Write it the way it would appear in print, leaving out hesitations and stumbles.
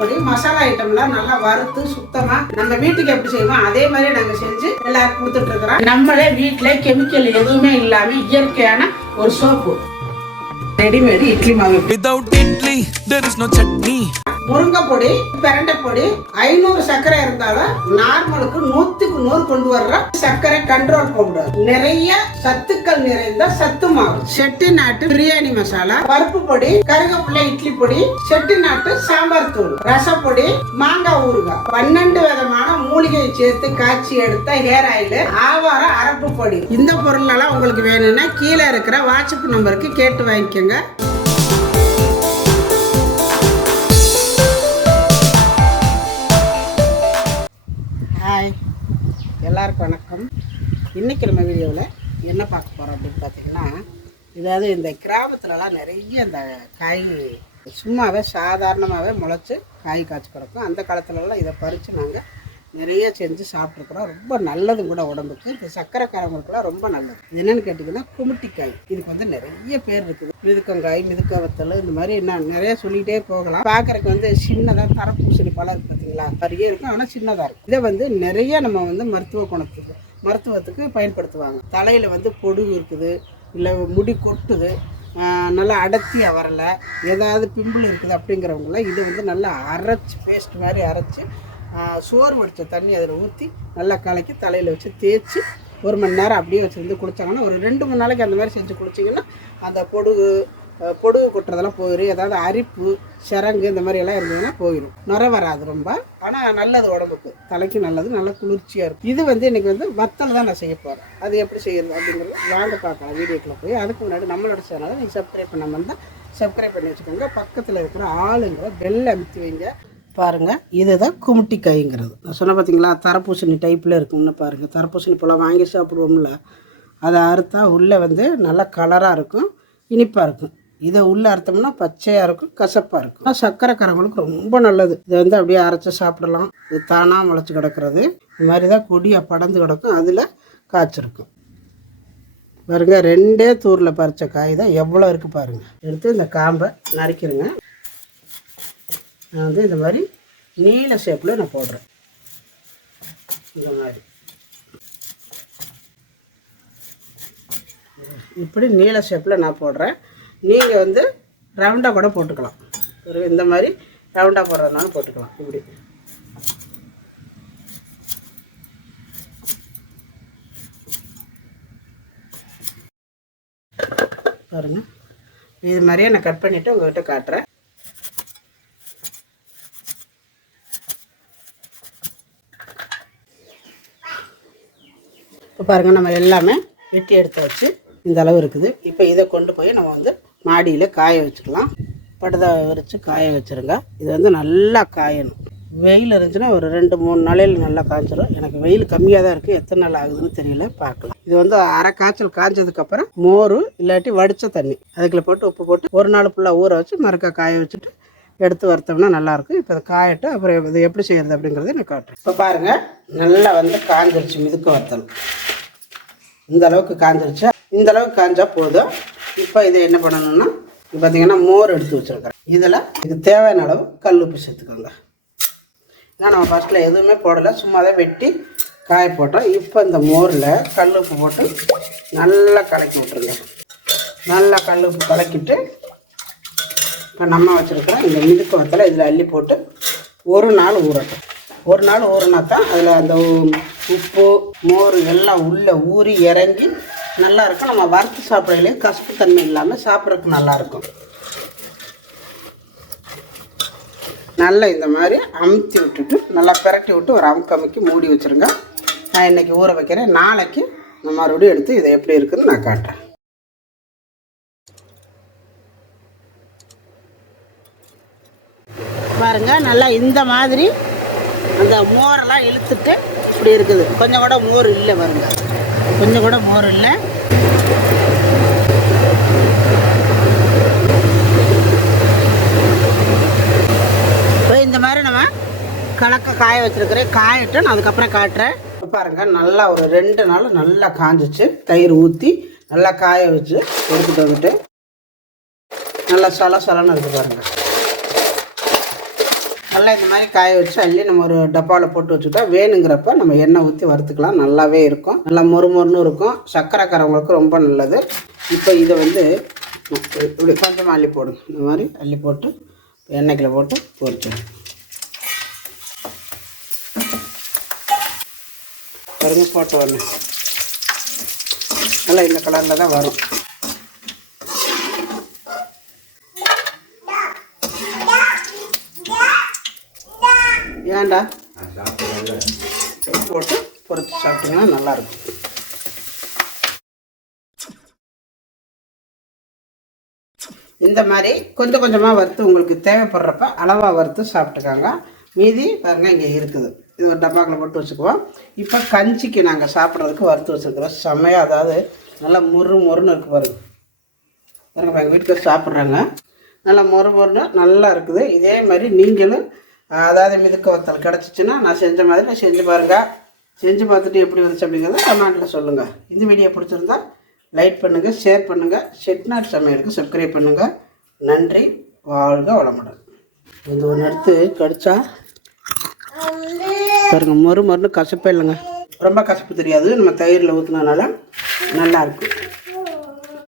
பொடி மசாலா ஐட்டம்லாம் நல்லா வறுத்து சுத்தமா நம்ம வீட்டுக்கு எப்படி செய்வோம் அதே மாதிரி நாங்க செஞ்சு எல்லாருக்கும் கொடுத்துட்டு இருக்கிறோம். நம்மளே வீட்டுல கெமிக்கல் எதுவுமே இல்லாம இயற்கையான ஒரு சோப்பு. ரெடிமேட் இட்லி மாவு. Without idli, there is no chutney. முருங்கை பொடி, பிரண்டை பொடி, 500 சர்க்கரை இருந்தாலும் நார்மலுக்கு 100க்கு 100 கொண்டு வர்ற சர்க்கரை கண்ட்ரோல் பவுடர், நிறைய சத்துக்கள் நிறைந்த சத்து மாவு, செட்டிநாட்டு பிரியாணி மசாலா, பருப்பு பொடி, கருவேப்பிலை இட்லி பொடி, செட்டிநாட்டு சாம்பார் தூள், ரசப்பொடி, மாங்காய் ஊறுகாய், 12 விதமான மூலிகையை சேர்த்து காய்ச்சி எடுத்த ஹேர் ஆயில், ஆவார அரப்பு பொடி. இந்த பொருள் எல்லாம் உங்களுக்கு வேணும்னா கீழே இருக்கிற வாட்ஸ்அப் நம்பருக்கு கேட்டு வாங்கிக்கோங்க. ஹாய், எல்லாருக்கும் வணக்கம். இன்றைக்கி நம்ம வீடியோவில் என்ன பார்க்க போகிறோம் அப்படின்னு பார்த்தீங்கன்னா, இதாவது இந்த கிராமத்துலலாம் நிறைய இந்த காய் சும்மாவே சாதாரணமாகவே முளைச்சி காய் காய்ச்சி கிடக்கும். அந்த காலத்துலலாம் இதை பறித்து நாங்கள் நிறைய செஞ்சு சாப்பிட்ருக்குறோம். ரொம்ப நல்லது கூட உடம்புக்கு. இந்த சக்கரைக்காரங்களுக்குலாம் ரொம்ப நல்லது. இது என்னென்னு கேட்டிங்கன்னா குமுட்டிக்காய். இதுக்கு வந்து நிறைய பேர் இருக்குது. மிதுக்கங்காய், மிதுக்கவத்தல், இந்த மாதிரி என்ன நிறைய சொல்லிகிட்டே போகலாம். பார்க்குறதுக்கு வந்து சின்னதாக தரப்பூசணி பழம் இருக்குது பார்த்தீங்களா, நிறைய இருக்கும், ஆனால் சின்னதாக இருக்கும். இதை வந்து நிறைய நம்ம வந்து மருத்துவத்துக்கு பயன்படுத்துவாங்க. தலையில் வந்து பொடுகு இருக்குது, இல்லை முடி கொட்டுது, நல்லா அடர்த்தியாக வரல, ஏதாவது பிம்பிள் இருக்குது அப்படிங்கிறவங்களாம் இதை வந்து நல்லா அரைச்சி பேஸ்ட் மாதிரி அரைச்சி சோறு வடித்த தண்ணி அதில் ஊற்றி நல்லா கலக்கி தலையில் வச்சு தேய்ச்சி 1 மணி நேரம் அப்படியே வச்சுருந்து குளித்தாங்கன்னா, ஒரு 2-3 நாளைக்கு அந்த மாதிரி செஞ்சு குளிச்சிங்கன்னா அந்த பொடுகு கொட்டுறதெல்லாம் போயிடும். ஏதாவது அரிப்பு, சிரங்கு இந்த மாதிரி எல்லாம் இருந்ததுன்னா போயிடும். நுரை வராது ரொம்ப, ஆனால் நல்லது உடம்புக்கு, தலைக்கு நல்லது, நல்லா குளிர்ச்சியாக இருக்கும். இது வந்து இன்றைக்கி வந்து வத்தல் தான் நான் செய்ய போகிறேன். அது எப்படி செய்யறது அப்படிங்கிறது வாங்க பார்க்கலாம் வீடியோக்குள்ளே போய். அதுக்கு முன்னாடி நம்மளோட சேனலை நீங்கள் சப்ஸ்கிரைப் பண்ணாமல் இருந்தால் சப்ஸ்கிரைப் பண்ணி வச்சுக்கோங்க. பக்கத்தில் இருக்கிற ஆளுங்களை பெல் அமுத்தி வைங்க. பாருங்கள், இதுதான் குமுட்டிக்காய்ங்கிறது. நான் சொன்ன பார்த்தீங்களா, தரப்பூசணி டைப்பில் இருக்கும்னு பாருங்கள். தரப்பூசணி பழம் வாங்கி சாப்பிடுவோம்ல, அதை அறுத்தா உள்ளே வந்து நல்லா கலராக இருக்கும், இனிப்பாக இருக்கும். இதை உள்ளே அறுத்தோம்னா பச்சையாக இருக்கும், கசப்பாக இருக்கும். ஆனால் சக்கரைக்காரங்களுக்கு ரொம்ப நல்லது. இதை வந்து அப்படியே அரைச்சி சாப்பிடலாம். இது தானாக முளைச்சி கிடக்கிறது. இந்த மாதிரி தான் கொடியாக படர்ந்து கிடக்கும், அதில் காய்ச்சிருக்கும். பாருங்க, 2 தூரில் பறித்த காய் தான் எவ்வளோ இருக்குது பாருங்கள். எடுத்து இந்த காம்பை நறுக்கிடுங்க. நான் வந்து இந்த மாதிரி நீல ஷேப்பில் நான் போடுறேன். இந்த மாதிரி இப்படி நீல ஷேப்பில் நான் போடுறேன். நீங்கள் வந்து ரவுண்டாக கூட போட்டுக்கலாம். ஒரு இந்த மாதிரி ரவுண்டாக போடுறதுனால போட்டுக்கலாம். இப்படி பாருங்கள். இது மாதிரியே நான் கட் பண்ணிவிட்டு உங்கள்கிட்ட காட்டுறேன். இப்போ பாருங்கள், நம்ம எல்லாமே வெட்டி எடுத்தாச்சு. இந்த அளவு இருக்குது. இப்போ இதை கொண்டு போய் நம்ம வந்து மாடியில் காய வச்சுக்கலாம். படுதா விரித்து காய வச்சுருங்க. இது வந்து நல்லா காயணும். வெயில் இருந்துச்சுன்னா ஒரு 2-3 நாளையில் நல்லா காய்ச்சிடும். எனக்கு வெயில் கம்மியாக தான் இருக்குது, எத்தனை நாள் ஆகுதுன்னு தெரியல, பார்க்கலாம். இது வந்து அரை காய்ச்சல் காய்ச்சதுக்கப்புறம் மோர் இல்லாட்டி வடித்த தண்ணி அதுக்குள்ளே போட்டு உப்பு போட்டு 1 நாள் ஃபுல்லாக ஊற வச்சு மறுக்கா காய வச்சுட்டு எடுத்து வறுத்தோம்னா நல்லாயிருக்கும். இப்போ அதை காயட்டு அப்புறம் இது எப்படி செய்கிறது அப்படிங்கிறத நான் காட்டுறேன். இப்போ பாருங்கள், நல்லா வந்து காஞ்சிருச்சு மிதுக்க வத்தல். இந்த அளவுக்கு காஞ்சிருச்சா, இந்த அளவுக்கு காஞ்சா போதும். இப்போ இதை என்ன பண்ணணும்னா, இது பார்த்திங்கன்னா மோர் எடுத்து வச்சுருக்கிறேன். இதில் இது தேவையான அளவு கல் உப்பு சேர்த்துக்கோங்க. ஏன்னா நம்ம ஃபஸ்ட்டில் எதுவுமே போடலை, சும்மா தான் வெட்டி காய போட்டோம். இப்போ இந்த மோரில் கல் உப்பு போட்டு நல்லா கலக்கி விட்ருங்க. நல்லா கல் உப்பு கலக்கிட்டு இப்போ நம்ம வச்சுருக்கிறோம் இந்த மிதுக்க வத்தலை இதில் அள்ளி போட்டு 1 நாள் ஊறட்டும். 1 நாள் ஊறினா தான் அதில் அந்த உப்பு மோர் எல்லாம் உள்ளே ஊறி இறங்கி நல்லாயிருக்கும். நம்ம வறுத்து சாப்பிட்றதுலேயே கசப்பு தன்மை இல்லாமல் சாப்பிட்றதுக்கு நல்லாயிருக்கும். நல்லா இந்த மாதிரி அமுத்தி விட்டுட்டு நல்லா பிரட்டி விட்டு ஒரு அமுக்கி மூடி வச்சுருங்க. நான் இன்றைக்கி ஊற வைக்கிறேன். நாளைக்கு நான் மறுபடியும் எடுத்து இதை எப்படி இருக்குதுன்னு நான் காட்டுறேன். பாருங்கள், நல்லா இந்த மாதிரி அந்த மோரெல்லாம் இழுத்துட்டு இப்படி இருக்குது. கொஞ்சம் கூட மோர் இல்லை பாருங்க, கொஞ்சம் கூட மோர் இல்லை. இப்போ இந்த மாதிரி நம்ம கலக்க காய வச்சுருக்கிறேன். காயட்டு நான் அதுக்கப்புறம் காட்டுறேன். பாருங்கள், நல்லா ஒரு 2 நாள் நல்லா காஞ்சிச்சு. தயிர் ஊற்றி நல்லா காய வச்சு எடுத்துகிட்டு வந்துட்டு நல்லா சலன்னு இருக்குது பாருங்கள். நல்லா இந்த மாதிரி காய வச்சு அள்ளி நம்ம ஒரு டப்பாவில் போட்டு வச்சுட்டா வேணுங்கிறப்ப நம்ம எண்ணெய் ஊற்றி வறுத்துக்கலாம். நல்லாவே இருக்கும், நல்லா மொறுமொறுன்னு இருக்கும். சக்கரைக்காரவங்களுக்கு ரொம்ப நல்லது. இப்போ இதை வந்து இப்படி கொஞ்சமாக அள்ளி போடுங்க. இந்த மாதிரி அள்ளி போட்டு எண்ணெய்க்கில் போட்டு பொரிச்சிடும். பாருங்க, போட்டு வரணும். நல்லா இந்த கலரில் தான் வரும். ஏன்டா போட்டு பொரிச்சு சாப்பிட்டீங்கன்னா நல்லாயிருக்கும். இந்த மாதிரி கொஞ்சம் கொஞ்சமாக வறுத்து உங்களுக்கு தேவைப்படுறப்ப அளவாக வறுத்து சாப்பிட்டுக்காங்க. மீதி பாருங்கள் இங்கே இருக்குது. இது ஒரு டப்பாக்கில் போட்டு வச்சுக்குவோம். இப்போ கஞ்சிக்கு நாங்கள் சாப்பிட்றதுக்கு வறுத்து வச்சுருக்கிறோம். செம்மையாக, அதாவது நல்லா மொறுன்னு இருக்குது பாருங்க. பாருங்கள், எங்கள் வீட்டுக்கு சாப்பிட்றாங்க. நல்லா மொறுன்னு நல்லா இருக்குது. இதே மாதிரி நீங்களும் அதாவது மிதுக்க வத்தல் கிடச்சிச்சின்னா நான் செஞ்ச மாதிரி செஞ்சு பாருங்கள். செஞ்சு பார்த்துட்டு எப்படி வந்துச்சு அப்படிங்கிறத கமெண்ட்டில் சொல்லுங்கள். இந்த வீடியோ பிடிச்சிருந்தா லைக் பண்ணுங்கள், ஷேர் பண்ணுங்கள். செட்டிநாடு சமையலுக்கு சப்ஸ்கிரைப் பண்ணுங்கள். நன்றி, வாழ்க வளமுடன். இந்த ஒன்று எடுத்து கடிச்சா பாருங்க, மொறுன்னு கசப்பே இல்லைங்க. ரொம்ப கசப்பு தெரியாது. நம்ம தயிரில் ஊற்றுனதுனால நல்லாயிருக்கு.